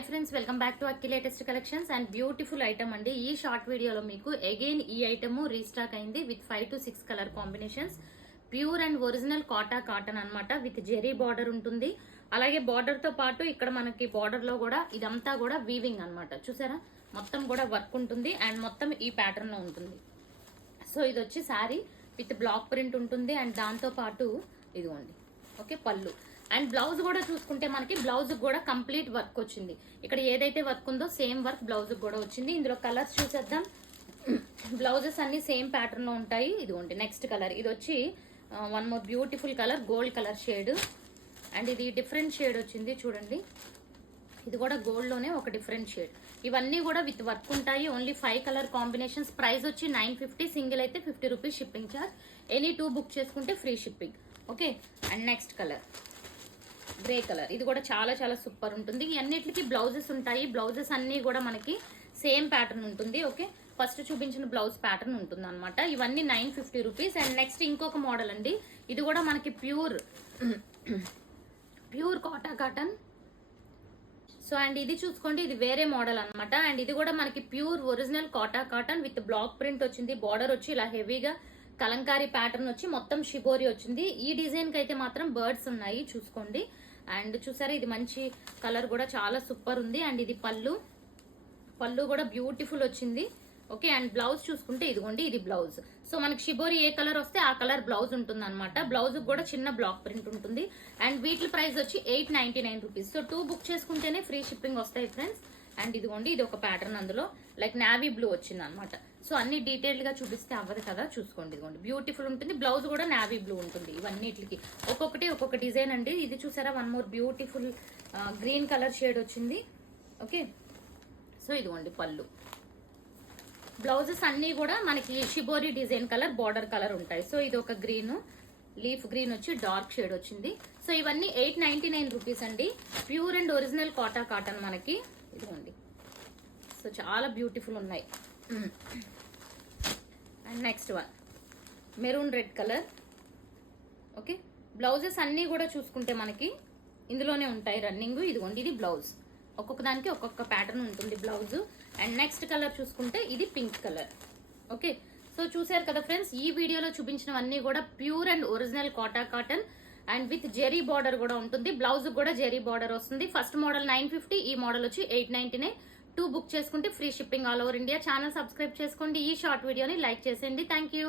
Hi friends, welcome back to Akki latest collections and beautiful item అండి. ఈ short వీడియోలో మీకు అగైన్ ఈ ఐటమ్ రీస్టాక్ అయింది with 5 to 6 colour combinations. Pure and original cotton అన్నమాట. With zari border ఉంటుంది. అలాగే బార్డర్ తో పాటు ఇక్కడ మనకి బార్డర్ లో కూడా ఇదంతా కూడా వీవింగ్ అన్నమాట. చూసారా, మొత్తం కూడా వర్క్ ఉంటుంది అండ్ మొత్తం ఈ ప్యాటర్న్ లో ఉంటుంది. సో ఇది వచ్చి శారీ విత్ బ్లాక్ ప్రింట్ ఉంటుంది అండ్ దాంతో పాటు ఇదిగోండి ఓకే పళ్ళు. అండ్ బ్లౌజ్ కూడా చూసుకుంటే మనకి బ్లౌజ్ కూడా కంప్లీట్ వర్క్ వచ్చింది. ఇక్కడ ఏదైతే వర్క్ ఉందో సేమ్ వర్క్ బ్లౌజ్ కూడా వచ్చింది. ఇందులో కలర్స్ చూసేద్దాం. బ్లౌజెస్ అన్ని సేమ్ ప్యాటర్న్ లో ఉంటాయి. ఇదిగోండి నెక్స్ట్ కలర్, ఇది వచ్చి one more beautiful colour, gold colour shade. And ఇది డిఫరెంట్ షేడ్ వచ్చింది చూడండి. ఇది కూడా గోల్డ్ లోనే ఒక డిఫరెంట్ షేడ్. ఇవన్నీ కూడా విత్ వర్క్ ఉంటాయి. Only 5 colour combinations. ప్రైస్ వచ్చి 950. సింగిల్ అయితే 50 rupees shipping charge. Any 2 book చేసుకుంటే free shipping. Okay. And next colour grey colour, ఇది కూడా చాలా చాలా సూపర్ ఉంటుంది. అన్నిటికీ బ్లౌజెస్ ఉంటాయి. బ్లౌజెస్ అన్ని కూడా మనకి సేమ్ ప్యాటర్న్ ఉంటుంది. ఓకే, ఫస్ట్ చూపించిన బ్లౌజ్ ప్యాటర్న్ ఉంటుంది అనమాట. ఇవన్నీ 950 రూపీస్. అండ్ నెక్స్ట్ ఇంకొక మోడల్ అండి. ఇది కూడా మనకి ప్యూర్ కాటన్. సో అండ్ ఇది చూసుకోండి, ఇది వేరే మోడల్ అనమాట. అండ్ ఇది కూడా మనకి pure original cotton with block print వచ్చింది. బార్డర్ వచ్చి ఇలా హెవీగా కలంకారీ ప్యాటర్న్ వచ్చి మొత్తం షిబోరి వచ్చింది. ఈ డిజైన్ కి అయితే మాత్రం బర్డ్స్ ఉన్నాయి చూసుకోండి. అండ్ చూసారా, ఇది మంచి కలర్ కూడా చాలా సూపర్ ఉంది. అండ్ ఇది పళ్ళు కూడా బ్యూటిఫుల్ వచ్చింది. ఓకే. అండ్ బ్లౌజ్ చూసుకుంటే ఇదిగోండి, ఇది బ్లౌజ్. సో మనకి షిబోరి ఏ కలర్ వస్తే ఆ కలర్ బ్లౌజ్ ఉంటుంది అనమాట. బ్లౌజ్ కూడా చిన్న బ్లాక్ ప్రింట్ ఉంటుంది. అండ్ వీటి ప్రైస్ వచ్చి 899 రూపీస్. సో 2 బుక్ చేసుకుంటేనే ఫ్రీ షిప్పింగ్ వస్తాయి ఫ్రెండ్స్. అండ్ ఇదిగోండి, ఇది ఒక ప్యాటర్న్, అందులో లైక్ నావీ బ్లూ వచ్చింది అనమాట. సో అన్ని డీటెయిల్డ్ గా చూపిస్తే అవ్వదు కదా, చూసుకోండి. ఇదిగోండి బ్యూటిఫుల్ ఉంటుంది. బ్లౌజ్ కూడా నావీ బ్లూ ఉంటుంది. ఇవన్నిటికి ఒక్కొక్కటి ఒక్కొక్క డిజైన్ అండి. ఇది చూసారా, one more beautiful green colour shade వచ్చింది. ఓకే. సో ఇదిగోండి పళ్ళు. బ్లౌజెస్ అన్ని కూడా మనకి shibori design colour, border colour ఉంటాయి. సో ఇది ఒక గ్రీన్, లీఫ్ గ్రీన్ వచ్చి డార్క్ షేడ్ వచ్చింది. సో ఇవన్నీ 899 రూపీస్ అండి. ప్యూర్ అండ్ ఒరిజినల్ కాటన్ మనకి. ఇదిగోండి, సో చాలా బ్యూటిఫుల్ ఉన్నాయి. And next one maroon red colour. Okay, blouses అన్ని కూడా చూసుకుంటే మనకి ఇందులోనే ఉంటాయి రన్నింగ్. ఇదిగోండి, ఇది బ్లౌజ్. ఒక్కొక్క దానికి ఒక్కొక్క ప్యాటర్న్ ఉంటుంది బ్లౌజ్. అండ్ నెక్స్ట్ కలర్ చూసుకుంటే ఇది పింక్ కలర్. ఓకే. సో చూసారు కదా ఫ్రెండ్స్, ఈ వీడియోలో చూపించినవన్నీ కూడా pure and original cotton and with zari border కూడా ఉంటుంది. బ్లౌజ్ కూడా జెరీ బార్డర్ వస్తుంది. ఫస్ట్ మోడల్ 950, ఈ మోడల్ వచ్చి 899. 2 బుక్ చేసుకుంటే free shipping all over India. Channel subscribe చేసుకోండి. ఈ షార్ట్ వీడియోని లైక్ చేసేయండి. Thank you.